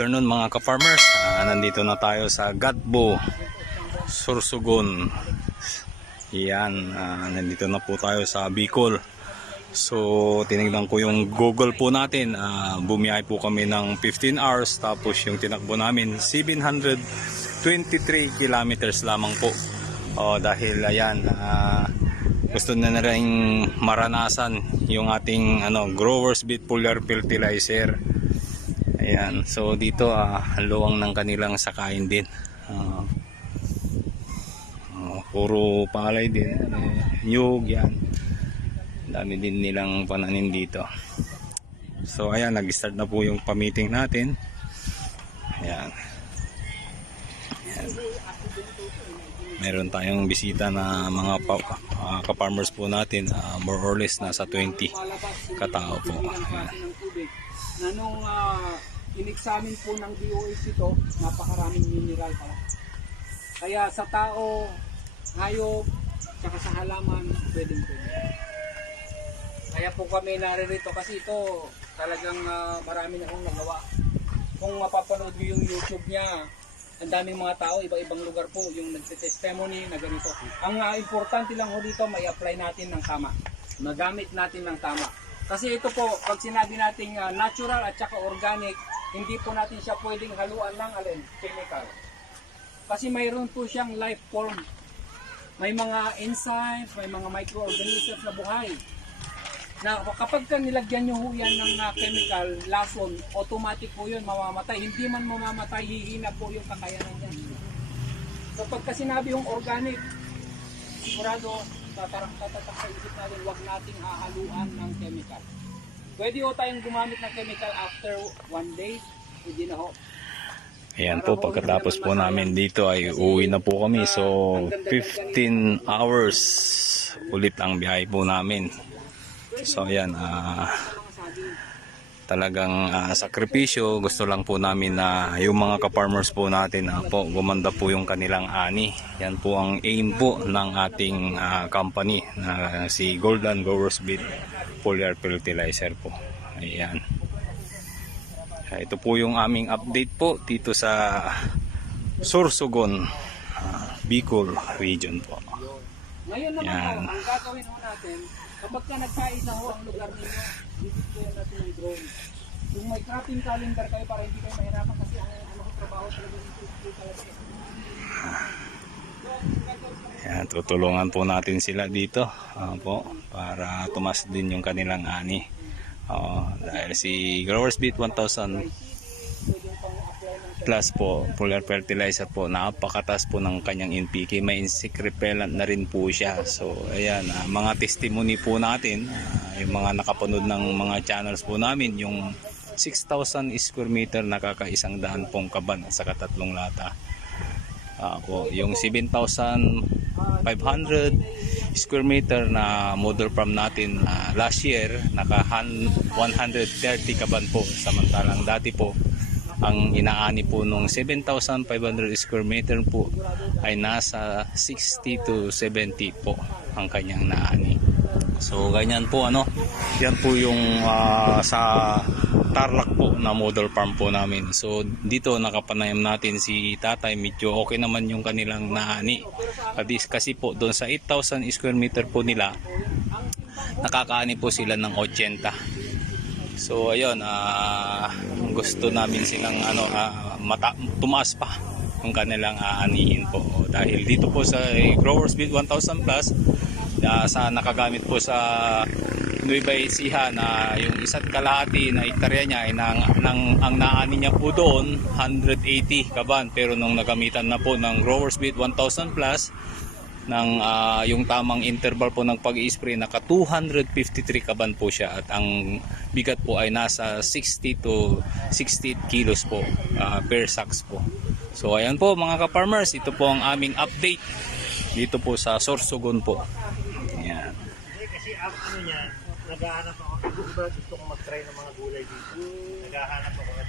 afternoon mga ka-farmers. Nandito na tayo sa Gatbo, Sorsogon. Yan, nandito na po tayo sa Bicol. So tinignan ko yung Google po natin. Bumiyahe po kami ng 15 hours. Tapos yung tinakbo namin 723 kilometers lamang po. Dahil ayan, gusto na rin maranasan yung ating growers beet foliar fertilizer. Ayan, so dito luwang ng kanilang sakain din. Puro palay din, nyug yan. Dami din nilang pananim dito. So ayan, nag-start na po yung pa-meeting natin. Ayan. Ayan. Meron tayong bisita na mga ka-farmers po natin, more or less nasa 20 katao po. Ayan. Nung in-examine po ng DOH ito, napakaraming mineral pala. Kaya sa tao, hayop, tsaka sa halaman, pwedeng. Kaya po kami naririto kasi ito talagang marami na akong nagawa. Kung mapapanood nyo yung YouTube niya, ang daming mga tao, iba-ibang lugar po yung nagte-testimony na ganito. Ang importante lang ho dito, may apply natin ng tama. Magamit natin ng tama. Kasi ito po, pag sinabi natin natural at saka organic, hindi po natin siya pwedeng haluan ng chemical. Kasi mayroon po siyang life form. May mga enzymes, may mga microorganisms na buhay. Na kapag nilagyan nyo ho yan ng chemical, lason, automatic po yun, mamamatay. Hindi man mamamatay, hihina po yung kakayanan niya. So pagka sinabi yung organic, sigurado, tatatak sa isip natin, huwag nating hahaluan ng chemical. Pwede ho tayong gumamit ng chemical after 1 day, hindi na ho. Ayan po, pagkatapos po namin dito ay uuwi na po kami. So 15 hours ulit ang biyahe po namin. So ayan, talagang sakripisyo. Gusto lang po namin na yung mga ka-farmers po natin po, gumanda po yung kanilang ani. Yan po ang aim po ng ating company na si Golden Growers Beet Foliar Fertilizer po. Ayan. Ito po yung aming update po dito sa Sorsogon, Bicol region po. Ngayon naman ang gagawin ho natin, kapag ka nagkaisa ho ang lugar ninyo, bibigyan natin ng drone. Kung may cropping calendar kayo para hindi kayo mahirapan kasi ang trabaho talaga dito talaga. Yan, tutulungan po natin sila dito po, para tumas din yung kanilang ani. Dahil si Growers Beet 1000 plus po, foliar fertilizer po, napakataas po ng kanyang NPK, may insect repellent na rin po siya. So ayan, mga testimony po natin, yung mga nakapanood ng mga channels po namin, yung 6,000 square meter nakakaisang daan pong kaban sa katatlong lata. Yung 7,500 square meter na model farm natin last year, naka 130 kaban po, samantalang dati po ang inaani po nung 7,500 square meter po ay nasa 60 to 70 po ang kanyang naani. So ganyan po yan po yung sa Tarlac po na model farm po namin. So dito nakapanayam natin si tatay, medyo okay naman yung kanilang naani. Kasi po doon sa 8,000 square meter po nila, nakakaani po sila ng 80. So ayun, gusto namin silang tumaas pa yung kanilang aanihin po. Dahil dito po sa Growers Beet 1000 plus, sa nakagamit po sa Nueva Ecija na yung isa't kalahati na hektarya niya ay ang naani niya po doon 180 kaban, pero nung nagamitan na po ng Growers Beet 1000 plus ng yung tamang interval po ng pag-i-spray, naka 253 kaban po siya, at ang bigat po ay nasa 60 to 68 kilos po per sacks po. So ayan po mga ka-farmers, ito po ang aming update dito po sa Sorsogon po. Ayan. Kasi niya, naghahanap ako, gusto kong mag-try ng mga gulay dito. Naghahanap ako ng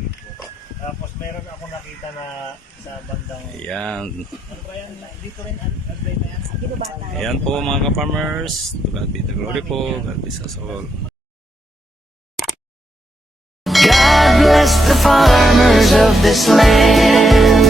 dito. Tapos meron ako nakita na sa bandang... Ayan. Dito rin, apply na yan. Ayan po mga ka-farmers. To God be the glory po. God bless us all. God bless the farmers of this land.